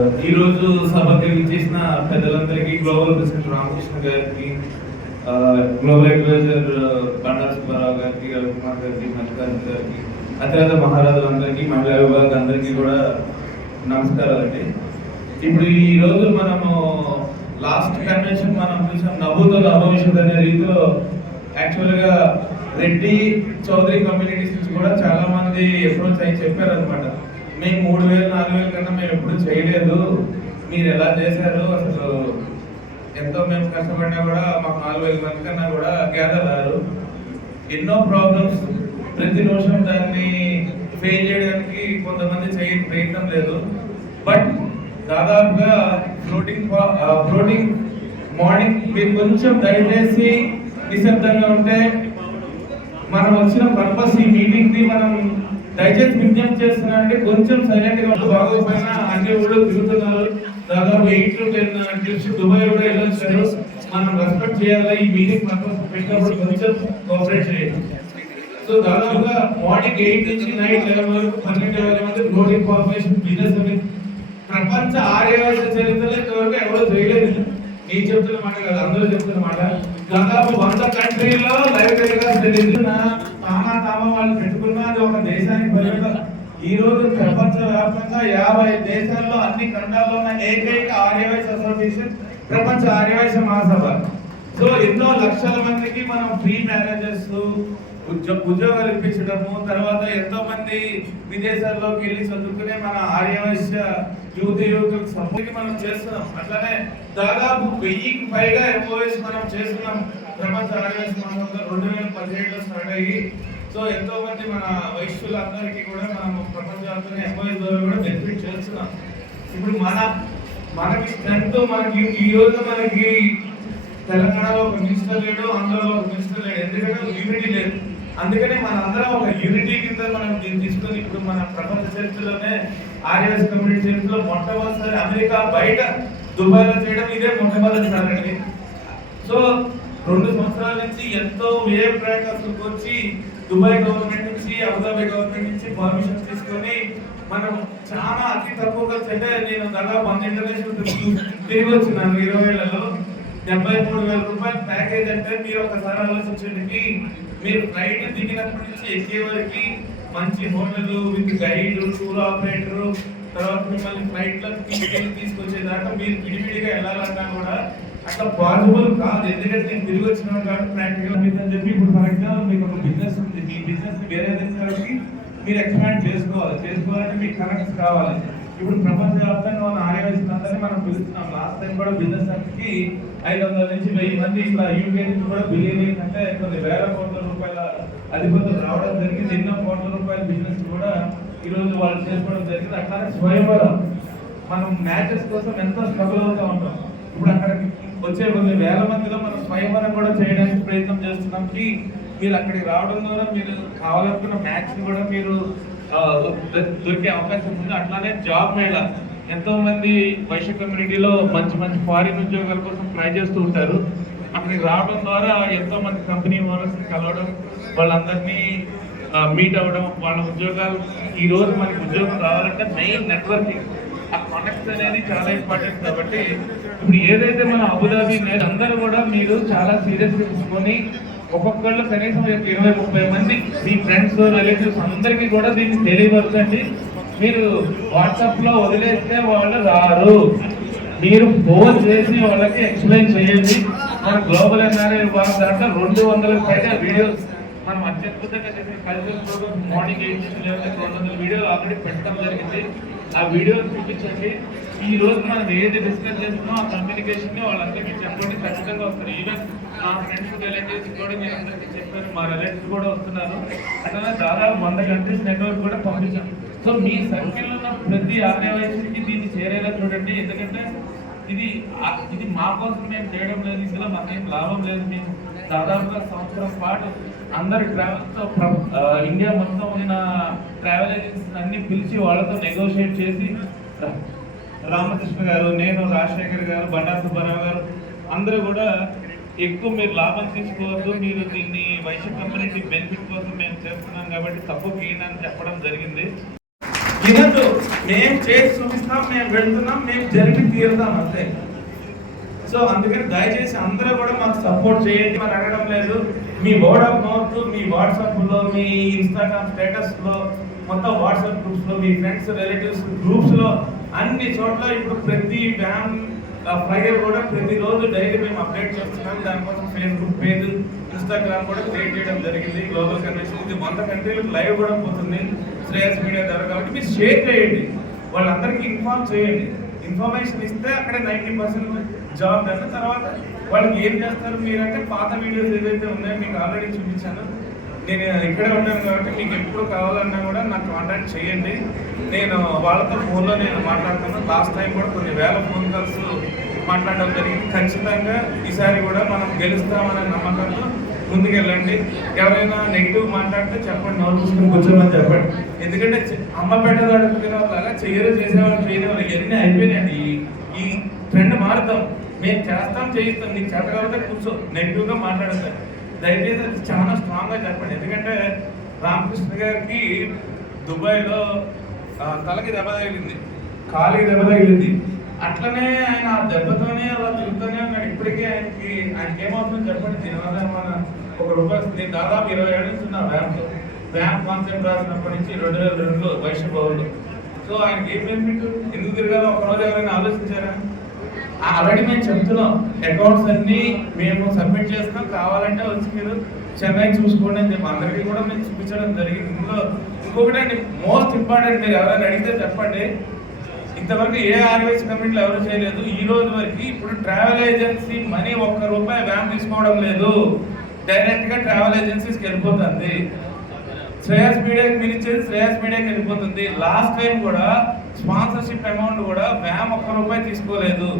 ఈ రోజు సభకి విచ్చేసిన పెద్దలందరికీ, గ్లోబల్ ప్రెసిడెంట్ రామకృష్ణ గారికి, గ్లోబల్ అడ్వైజర్ బండా సుబ్బారావు గారికి, రవికుమార్ గారికి, మల్లికార్జున గారికి, అతిరథ మహారాజులందరికీ, మహిళా విభాగం అందరికీ కూడా నమస్కారాలు అండి. ఇప్పుడు ఈ రోజు మనము లాస్ట్ కన్వెన్షన్ మనం చూసాం, నవ్వుతో భవిష్యత్ అనే రీతిలో యాక్చువల్గా రెడ్డి చౌదరి కమ్యూనిటీస్ నుంచి కూడా చాలా మంది అప్రోచ్ అయ్యి చెప్పారనమాట. మేము 3000 4000 కన్నా మేము ఎప్పుడు చేయలేదు, మీరు ఎలా చేశారు, అసలు ఎంతో మేము కష్టపడినా కూడా మాకు 4000 మంది కన్నా కూడా గ్యాదర్ అయ్యారు. ఎన్నో ప్రాబ్లమ్స్, ప్రతి నిమిషం దాన్ని ఫెయిల్ చేయడానికి కొంతమంది ప్రయత్నం లేదు. బట్ దాదాపుగా ఫ్లోటింగ్ మార్నింగ్ మీరు కొంచెం దయచేసి నిశ్శబ్దంగా ఉంటే మనం వచ్చిన పర్పస్ ఈ మీటింగ్ ని మనం దయచేసి విజ్ఞప్తి చేస్తున్నానంటే కొంచెం సైలెంట్ గా బాగోపోయినా అన్ని ఊళ్ళో తిరుగుతున్నారు. దాదాపు 8 to 10 ట్రిప్స్ దుబాయ్ కూడా వెళ్ళొచ్చారు. మనం రెస్పెక్ట్ చేయాలి. ఈ మీటింగ్ పర్పస్ పెట్టినప్పుడు కొంచెం కోఆపరేట్ చేయాలి. సో దాదాపుగా మార్నింగ్ 8 నుంచి నైట్ 11 వరకు 12,000 మంది గ్లోబల్ కార్పొరేషన్ బిజినెస్ ప్రపంచ ఆర్యవైశ్య చరిత్రలో ఇంతవరకు ఎవరో చేయలేదు. నేను చెప్తున్న మాట కాదు, అందరూ చెప్తున్న మాట. దాదాపు 100 కంట్రీలో లైవ్ టెలికాస్ట్ తెలియజేసిన వాళ్ళు పెట్టుకున్న అది ఒక దేశానికి పరిమితం. ఈ రోజు ప్రపంచ వ్యాప్తంగా 50 దేశాల్లో అన్ని ఖండాల్లో ఉన్న ఏకైక ఆర్యవైశ్య అసోసియేషన్ ప్రపంచ ఆర్యవైశ్య మహాసభ. సో ఎన్నో లక్షల మందికి మనం ఫ్రీ మ్యారేజెస్, ఉద్యోగాలు ఇప్పించడము, తర్వాత ఎంతో మంది విదేశాల్లోకి వెళ్ళి చదువుకునే మన ఆర్యవైశ్య యువకులకు సపోర్ట్ మనం చేస్తున్నాం. అట్లానే దాదాపు 1000కి పైగా ఎంఓఎస్ మనం చేస్తున్నాం. ప్రపంచ ఆర్యవైశ్య మహాసభ 2017లో స్టార్ట్ అయ్యి, సో ఎంతో మంది మన వైశ్యులందరికీ కూడా మనం ప్రపంచవ్యాప్తంగా ఎంఓఎస్ ద్వారా కూడా బెనిఫిట్ చేస్తున్నాం. ఇప్పుడు మనకి స్ట్రెంత్, మనకి ఈ రోజు మనకి తెలంగాణలో ఒక మినిస్టర్ లేడు, ఆంధ్రలో ఒక మినిస్టర్ లేడు. ఎందుకంటే యూనిటీ లేదు. అందుకనే మనందరం ఒక యూనిటీ కింద మనం దీన్ని తీసుకొని ఇప్పుడు మన ప్రపంచ చరిత్రలోనే ఆర్యవైశ్య కమ్యూనిటీ చరిత్రలో మొట్టమొదటిసారి అమెరికా బయట దుబాయ్లో చేయడం ఇదే మొట్టమొదటిసారి. సో 2 సంవత్సరాల నుంచి ఎంతో వ్యయ ప్రయాసాలకు వచ్చి దుబాయ్ గవర్నమెంట్ నుంచి, అబుదాబి గవర్నమెంట్ నుంచి పర్మిషన్ తీసుకొని మనం చాలా అతి తక్కువ ఖర్చు, అంటే నేను దాదాపు 100 ఇంటర్నేషనల్ తిరిగి వచ్చినాను 20 ఏళ్లలో. 73,000 రూపాయల ప్యాకేజ్ అంటే మీరు ఒకసారి ఆలోచించండి. మీరు ఫ్లైట్ దిగినప్పటి నుంచి ఎక్కే వరకు మంచి hotel with guide, tour operator, తర్వాత మిమ్మల్ని ఫ్లైట్ లో తీసుకొచ్చేదాకా మీరు విడివిడిగా వెళ్ళాలన్నా కూడా అట్లా పాసిబుల్ కాదు. ఎందుకంటే నేను తిరిగి వచ్చినాను కాబట్టి ప్రాక్టికల్ అని చెప్పి, ఇప్పుడు ఫర్ ఎగ్జాంపుల్ మీకు ఒక బిజినెస్ ఉంది, మీ బిజినెస్ వేరే దేశాలకి మీరు ఎక్స్పాండ్ చేసుకోవాలంటే మీకు కనెక్ట్స్ కావాలి. ఇప్పుడు ప్రపంచవ్యాప్తంగా ఉన్న ఆర్యవైశ్యులందరినీ మనం పిలుస్తున్నాం. లాస్ట్ టైం కూడా బిజినెస్ కి 500 నుంచి 1000 మంది ఇట్లా యూకే నుంచి కూడా బిలియనీర్స్, అంటే కొన్ని వేల కోట్ల రూపాయల అధిపతులు రావడం జరిగింది. ఎన్నో కోట్ల రూపాయల బిజినెస్ కూడా ఈ రోజు వాళ్ళు చేసుకోవడం జరిగింది. అట్లానే స్వయంవరం, మనం మ్యాచెస్ కోసం ఎంతో స్ట్రగుల్ అవుతూ ఉంటాం. ఇప్పుడు అక్కడికి వచ్చే కొన్ని వేల మందిలో మనం స్వయంవరం కూడా చేయడానికి ప్రయత్నం చేస్తున్నాం. మీరు అక్కడికి రావడం ద్వారా మీరు కావాలనుకున్న మ్యాచ్ కూడా మీరు దొరికే అవకాశం ఉంది. అట్లానే జాబ్ మేళా, ఎంతో మంది వైశ్య కమ్యూనిటీలో మంచి ఫారిన్ ఉద్యోగాల కోసం ట్రై చేస్తూ ఉంటారు. అక్కడికి రావడం ద్వారా ఎంతో మంది కంపెనీ ఓనర్స్ కలవడం, వాళ్ళందరినీ మీట్ అవ్వడం, వాళ్ళ ఉద్యోగాలు, ఈ రోజు మనకి ఉద్యోగం రావాలంటే మెయిన్ నెట్వర్కింగ్, ఆ కాంటాక్ట్స్ అనేది చాలా ఇంపార్టెంట్. కాబట్టి ఇప్పుడు ఏదైతే మన అబుదాబి అందరూ కూడా మీరు చాలా సీరియస్గా తీసుకొని ఒక్కొక్కళ్ళు కనీసం 20-30 మంది మీ ఫ్రెండ్స్, రిలేటివ్స్ అందరికీ కూడా దీన్ని తెలియపరచండి. మీరు వాట్సాప్ లో వదిలేస్తే వాళ్ళు రారు. మీరు ఫోన్ చేసి వాళ్ళకి ఎక్స్ప్లెయిన్ చేయండి. మన గ్లోబల్ ఎన్ఆర్ఐ దాంట్లో 200కి పైగా వీడియోస్ మనం అత్యద్భుతంగా చేసిన కల్చరల్ ప్రోగ్రామ్స్ మార్నింగ్ 8 నుంచి 200 వీడియోలు ఆల్రెడీ పెట్టడం జరిగింది. ఆ వీడియోలు చూపించండి. ఈ రోజు మనం ఏది డిస్కస్ చేస్తున్నామో ఆ కమ్యూనికేషన్ ని వాళ్ళందరికీ చెప్పండి, ఖచ్చితంగా వస్తారు. ఈవెన్ మా ఫ్రెండ్స్ రిలేటివ్స్ కూడా నేను అందరికీ చెప్పాను, మా రిలేటివ్స్ కూడా వస్తున్నారు. అట్లా దాదాపు 100 కంట్రీస్ నెట్వర్క్ కూడా పంపించాను. సో మీ సర్కిల్ ఉన్న ప్రతి ఆర్యవైశ్యుడికి దీన్ని చేరేలా చూడండి. ఎందుకంటే ఇది మా కోసం మేము చేయడం లేదు, ఇందులో మాకేం లాభం లేదు. మేము దాదాపుగా సంవత్సరం పాటు అందరు ట్రావెల్స్తో ఇండియా మొత్తం ఉన్న ట్రావెల్ ఏజెన్సీస్ అన్ని పిలిచి వాళ్ళతో నెగోషియేట్ చేసి, రామకృష్ణ గారు, నేను, రాజశేఖర్ గారు, బండా సుబ్బారావు గారు అందరూ కూడా ఎక్కువ మీరు లాభం తీసుకోవద్దు, మీరు దీన్ని వైశ్య కమ్యూనిటీ బెనిఫిట్ కోసం మేము చేస్తున్నాం కాబట్టి తప్పు కీనని చెప్పడం జరిగింది. వినద్దు. మేము చేసి చూపిస్తాం, మేము వెళ్తున్నాం, మేము జరిగి తీరుతాం అంతే. సో అందుకని దయచేసి అందరూ కూడా మాకు సపోర్ట్ చేయండి. మనం అడగడం లేదు. మీ వర్డ్ ఆఫ్ మౌత్, మీ వాట్సాప్లో, మీ ఇన్స్టాగ్రామ్ స్టేటస్లో, మొత్తం వాట్సాప్ గ్రూప్స్లో, మీ ఫ్రెండ్స్ రిలేటివ్స్ గ్రూప్స్లో, అన్ని చోట్ల ఇప్పుడు ప్రతి వ్యాన్ ఫ్లైయర్ కూడా ప్రతిరోజు డైలీ మేము అప్డేట్ చేస్తున్నాం. దానికోసం ఫేస్బుక్ పేజ్, ఇన్స్టాగ్రామ్ కూడా క్రియేట్ చేయడం జరిగింది. గ్లోబల్ కన్వెన్షన్ ఇది 100 కంట్రీలకు లైవ్ కూడా పోతుంది శ్రేయస్ మీడియా ద్వారా. కాబట్టి మీరు షేర్ చేయండి, వాళ్ళందరికీ ఇన్ఫార్మ్ చేయండి. ఇన్ఫర్మేషన్ ఇస్తే అక్కడే 90% జాబ్ అన్న తర్వాత వాళ్ళకి ఏం చేస్తారు మీరంటే పాత వీడియోస్ ఏదైతే ఉన్నాయో మీకు ఆల్రెడీ చూపించాను. నేను ఇక్కడే ఉంటాను కాబట్టి మీకు ఎప్పుడు కావాలన్నా కూడా నాకు కాంటాక్ట్ చేయండి. నేను వాళ్ళతో ఫోన్లో నేను మాట్లాడుతాను. లాస్ట్ టైం కూడా కొన్ని వేల ఫోన్ కాల్స్ మాట్లాడడం జరిగింది. ఖచ్చితంగా ఈసారి కూడా మనం గెలుస్తామనే నమ్మకంతో ముందుకెళ్ళండి. ఎవరైనా నెగిటివ్ మాట్లాడితే చెప్పండి, నోరు చూసుకుని కూర్చోమని చెప్పండి. ఎందుకంటే అమ్మపేటలో అడుగుతున్న వాళ్ళగా చెయ్యరు, చేసేవాళ్ళు చేయనివాళ్ళు ఇవన్నీ అయిపోయినాయండి. ఈ ట్రెండ్ మారుతాం, మేము చేస్తాం, చేయిస్తాం. నీకు చేత కాబట్టి కూర్చో, నెగిటివ్గా మాట్లాడతాం. దయచేసి అది చాలా స్ట్రాంగ్గా చెప్పండి. ఎందుకంటే రామకృష్ణ గారికి దుబాయ్లో తలకి దెబ్బ తగిలింది, కాలికి దెబ్బ తగిలింది. అట్లనే ఆయన ఆ దెబ్బతోనే అలా తిరుగుతూనే ఉన్నాడు. ఇప్పటికీ ఆయనకి ఏమవుతుందో చెప్పండి. దీనివల్ల మన ₹1 నేను దాదాపు 20 ఏళ్ళ నుంచి ఉన్నా వ్యాంప్ కాన్సెప్ట్ రాసినప్పటి నుంచి 2002లో వైశ్య భవన్లో. సో ఆయనకి ఏం బెనిఫిట్, ఎందుకు తిరగాలో ఒకరోజు ఎవరైనా ఆలోచించారా? ఆల్రెడీ మేము చెప్తున్నాం, అకౌంట్స్ అన్ని మేము సబ్మిట్ చేస్తున్నాం, కావాలంటే వచ్చి మీరు చెన్నై చూసుకోండి అని చెప్పి అందరికీ కూడా మేము చూపించడం జరిగింది. ఇందులో ఇంకొకటి అండి, మోస్ట్ ఇంపార్టెంట్, మీరు ఎవరైనా అడిగితే చెప్పండి. ఇంతవరకు ఏ ఆర్వైస్ కమిటీలో ఎవరు చేయలేదు ఈ రోజు వరకు. ఇప్పుడు ట్రావెల్ ఏజెన్సీ మనీ ₹1 వ్యాన్ తీసుకోవడం లేదు, డైరెక్ట్ గా ట్రావెల్ ఏజెన్సీస్కి వెళ్ళిపోతుంది. శ్రేయస్ మీడియాకి మీరు ఇచ్చేది శ్రేయస్ మీడియాకి వెళ్ళిపోతుంది. లాస్ట్ టైం కూడా స్పాన్సర్షిప్ అమౌంట్ కూడా వ్యాన్ ₹1 తీసుకోలేదు.